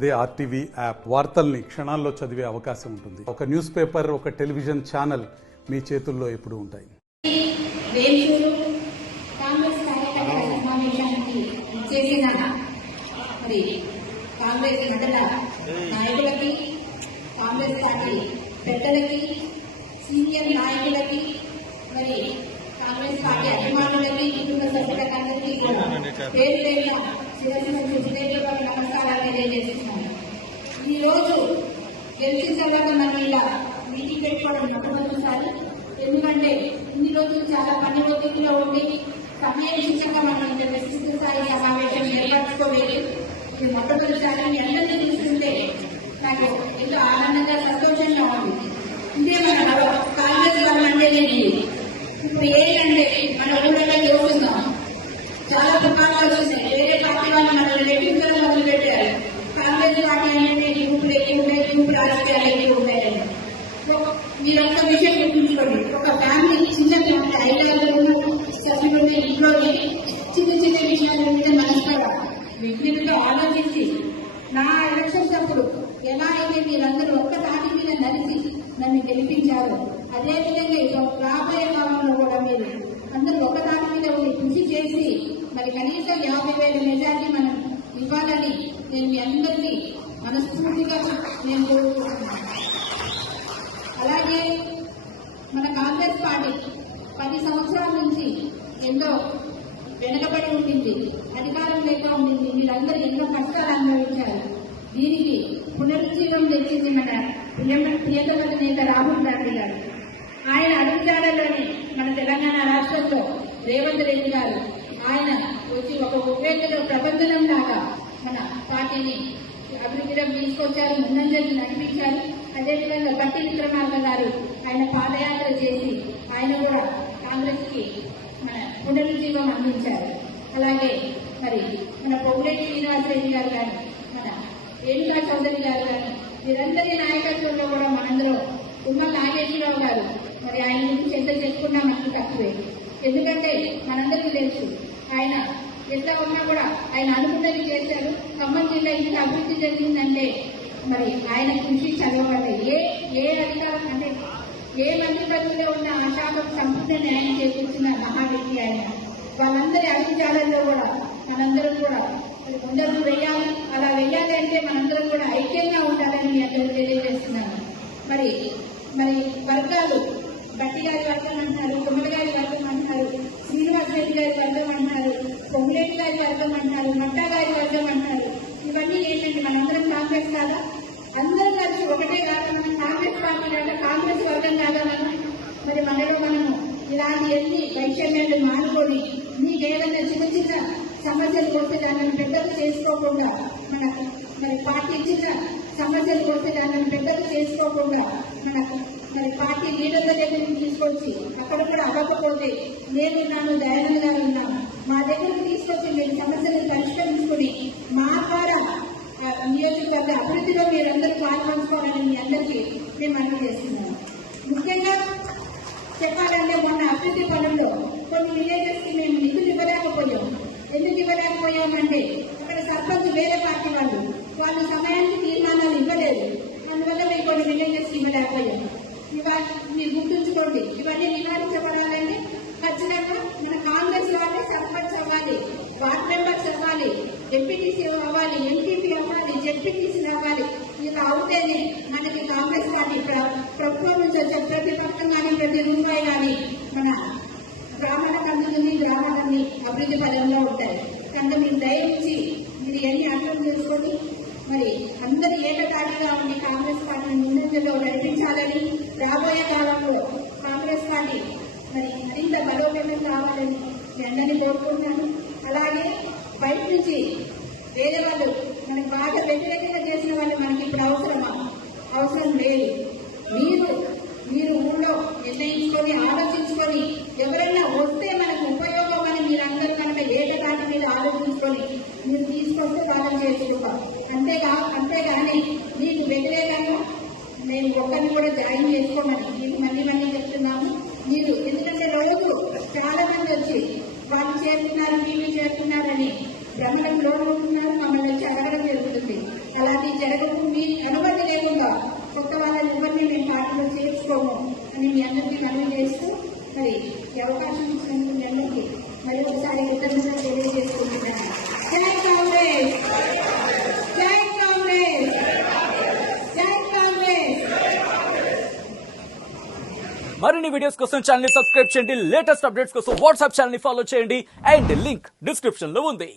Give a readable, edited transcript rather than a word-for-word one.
అదే RTV app వార్తల్ని క్షణాల్లో చదివే అవకాశం ఉంటుంది. ఒక న్యూస్ పేపర్, ఒక టెలివిజన్ ఛానల్ మీ చేతుల్లో ఎప్పుడూ ఉంటాయి. కాంగ్రెస్ నాయకులకి, కాంగ్రెస్ పార్టీ పెద్దలకి, సీనియర్ నాయకులకి, మరి కాంగ్రెస్ పార్టీ అభిమానులకి, కుటుంబ సభ్యులకందరికీ పేరు పేరున నమస్కారాలు తెలియజేస్తున్నాను. ఈ రోజు గెలిచిన తర్వాత మనం ఇలా మీటింగ్ పెట్టుకోవడం మొట్టమొదటిసారి. ఎందుకంటే ఇన్ని రోజులు చాలా పని ఒత్తిడిలో ఉండి సమయోచితంగా మనం ఇంత విస్తృత స్థాయి సమావేశం ఏర్పరచుకోలేదు. ఇది మొట్టమొదటిసారి మీ అందరినీ చూస్తుంటే నాకు ఎంతో ఆనందంగా, సంతోషంగా ఉంది. ఇదే మన కాంగ్రెస్ వాళ్ళు అంటే ఇప్పుడు ఏంటంటే మన ఊళ్ళలో చూస్తున్నాం, చాలా దుకాణాలు వస్తున్నాయి. వేరే పార్టీ వాళ్ళు మనల్ని లెక్కించడం మొదలు పెట్టారు. కాంగ్రెస్ పార్టీ అంటే గ్రూపులు ఎక్కువ ఉన్నాయి, గ్రూప్ రాజకీయాలు ఎక్కువ ఉన్నాయని. మీరు ఒక్క విషయం గుర్తుంచుకోండి, ఒక ఫ్యామిలీ చిన్న ఐదారు సభ్యులు ఇంట్లోనే చిన్న చిన్న విషయాల మీద మనసుగా విజ్ఞతగా ఆలోచించి నా ఎలక్షన్స్ అప్పుడు ఎలా అయితే మీరందరూ ఒక్క తాటి మీద నడిచి నన్ను గెలిపించారు, అదేవిధంగా రాబోయే కాలంలో కూడా మీరు అందరూ ఒక తాటి మీద కృషి చేసి మరి కనీసం 50,000 మెజార్టీ మనం ఇవ్వాలని నేను మీ అందరికీ మనస్ఫూర్తిగా నేను కోరుకుంటున్నాను. అలాగే మన కాంగ్రెస్ పార్టీ 10 సంవత్సరాల నుంచి ఎంతో వెనుకబడి ఉండింది, అధికారం లేక ఉండింది. మీరందరూ ఎన్నో కష్టాలు అనుభవించారు. దీనికి పునరుజ్జీవం తెచ్చింది మన ప్రియతమ నేత రాహుల్ గాంధీ గారు. ఆయన అడుగుజాడలోని మన తెలంగాణ రాష్ట్రంలో రేవంత్ రెడ్డి గారు ఆయన వచ్చి ఒక ఉపయోగ ప్రబంధనం లాగా మన పార్టీని అభివృద్ధిలోకి తీసుకొచ్చారు, ముందంజలు నడిపించారు. అదేవిధంగా బట్టి విక్రమార్క గారు ఆయన పాదయాత్ర చేసి ఆయన కూడా కాంగ్రెస్ కి మన పునరుజ్జీవం అందించారు. అలాగే మరి మన పొంగులేటి శ్రీనివాసరెడ్డి గారు కానీ, మన రేణుకా చౌదరి గారు కానీ, వీరందరి నాయకత్వంలో కూడా మనందరూ తుమ్మల నాగేశ్వరరావు గారు, మరి ఆయన గురించి ఎంత చెప్పుకున్నా మనకు తక్కువే. ఎందుకంటే మనందరికీ తెలుసు ఆయన ఎట్లా ఉన్నా కూడా ఆయన అనుకున్నది చేశారు. ఖమ్మం జిల్లా ఇంకా అభివృద్ధి జరిగిందంటే మరి ఆయన కృషి చదవబడ్డాయి. ఏ అధికారం అంటే ఏ మంత్రి పదవిలో ఉన్న ఆ శాఖకు సంపూర్ణ న్యాయం చేకూర్చిన మహావ్యక్తి ఆయన. వాళ్ళందరి అభివృద్ధిలో కూడా మనందరం కూడా ముందరకు వెయ్యాలి. అలా వెయ్యాలి అంటే మనందరం కూడా ఐక్యంగా ఉండాలని మీ అందరూ తెలియజేస్తున్నాను. మరి మరి వర్గాలు బట్టి గారి వర్గం అంటున్నారు, తుమ్మల గారి వర్గం అంటున్నారు, శ్రీనివాసరెడ్డి గారి వర్గం అంటున్నారు, పొంగులేటి గారి వర్గం అంటున్నారు, మట్టా గారి వర్గం అంటున్నారు. ఇవన్నీ ఏంటంటే మనందరం కాంగ్రెస్ కాదా? అందరం కలిసి ఒకటే కాదా? మనం కాంగ్రెస్ పార్టీ కాదా? కాంగ్రెస్ వర్గం కాదా? మరి మనము ఇలాంటి ఎన్ని వైషమ్యాలు మానుకొని మీకేదైనా చిన్న చిన్న సమస్యలు వస్తే దాన్ని పెద్దలు చేసుకోకుండా మరి పార్టీ చిన్న సమస్యలు వస్తే దాన్ని పెద్దలు చేసుకోకుండా మరి పార్టీ లీడర్ల దగ్గరికి తీసుకొచ్చి అక్కడ కూడా అవ్వకపోతే నేనున్నాను, దయానంద్ గారు ఉన్నాను, మా దగ్గరికి తీసుకొచ్చి మీరు సమస్యలను పరిష్కరించుకుని మా ద్వారా నియోజకవర్గ అభివృద్ధిలో మీరందరూ పాల్పంచుకోవాలని మీ అందరికీ మేము మనం చేస్తున్నాము. ముఖ్యంగా చెప్పాలంటే మొన్న అభివృద్ధి పనుల్లో కొన్ని విలేజెస్ కి మేము నిధులు ఇవ్వలేకపోయాం. ఎందుకు ఇవ్వలేకపోయామంటే అక్కడ సర్పంచ్ వేరే పార్టీ వాళ్ళు సమయానికి తీర్మానాలు ఇవ్వలేదు. అందువల్ల మేము కొన్ని విలేజెస్ కి ఇవ్వలేకపోయాం. మీరు గుర్తుంచుకోండి, ఇవన్నీ నివారించబడాలంటే ఖచ్చితంగా మన కాంగ్రెస్ వాళ్ళే సర్పంచ్ అవ్వాలి, వార్డ్ మెంబర్స్ అవ్వాలి, ఎంపీటీసీ అవ్వాలి, ఎంపీపీ అవ్వాలి, జెడ్పీటీసీ అవ్వాలి. ఇలా అవుతేనే మనకి కాంగ్రెస్ పార్టీ ప్రభుత్వం నుంచి వచ్చే ప్రతి పథకం కానీ ప్రతి రూపాయి కానీ మన గ్రామాలకు అందుతుంది, గ్రామాలన్నీ అభివృద్ధి పదంలో ఉంటాయి. కనుక మీరు దయచేసి మీరు ఎన్ని అర్థం చేసుకొని మరి అందరూ ఏకతాటిగా ఉండి కాంగ్రెస్ పార్టీని ముందంజలో నడిపించాలని, రాబోయే కాలంలో కాంగ్రెస్ పార్టీ మరి మరింత బలోపేతం కావాలని మీ అందరినీ కోరుకుంటున్నాను. అలాగే బయట నుంచి వేరే వాళ్ళు మనకి బాగా వ్యతిరేకంగా చేసిన వాళ్ళు మనకి ఇప్పుడు అవసరం లేదు. మీరు ఊళ్ళో నిర్ణయించుకొని ఆలోచించుకొని ఎవరైనా వస్తే మనకు ఉపయోగం అని మీరందరూ కనుక ఏకతాటి మీద ఆలోచించుకొని మీరు తీసుకొస్తే వాళ్ళని చేసుకోవాలి. అంతేగాని మీకు వ్యతిరేకంగా మేము ఒక్కరిని కూడా జాయిన్ చేసుకోమని మీకు మళ్ళీ చెప్తున్నాము. మీరు ఎందుకంటే రోజు చాలా మంది వచ్చి వాళ్ళు చేరుతున్నారు, వీళ్ళు చేరుతున్నారని భ్రమణం లోన్ ఉంటున్నారు, మమ్మల్ని వచ్చి అడగడం జరుగుతుంది. అలాంటి జరగవు. మీ అనుమతి లేకుండా కొత్త వాళ్ళని ఎవరిని మేము పార్టీలో చేర్చుకోము అని మీ అందరికీ మనవి చేస్తూ మరి ఈ అవకాశం ఇచ్చినందుకు మీ అందరికీ మరి ఒకసారి కృతజ్ఞతలు తెలియజేసుకుంటున్నాను. జై కాంగ్రెస్, జై కాంగ్రెస్, జై కాంగ్రెస్. మరిన్ని వీడియోస్ కోసం ఛానల్ ని సబ్స్క్రైబ్ చేయండి. లేటెస్ట్ అప్డేట్స్ కోసం వాట్సాప్ ఛానల్ ని ఫాలో చేయండి. అండ్ లింక్ డిస్క్రిప్షన్ లో ఉంది.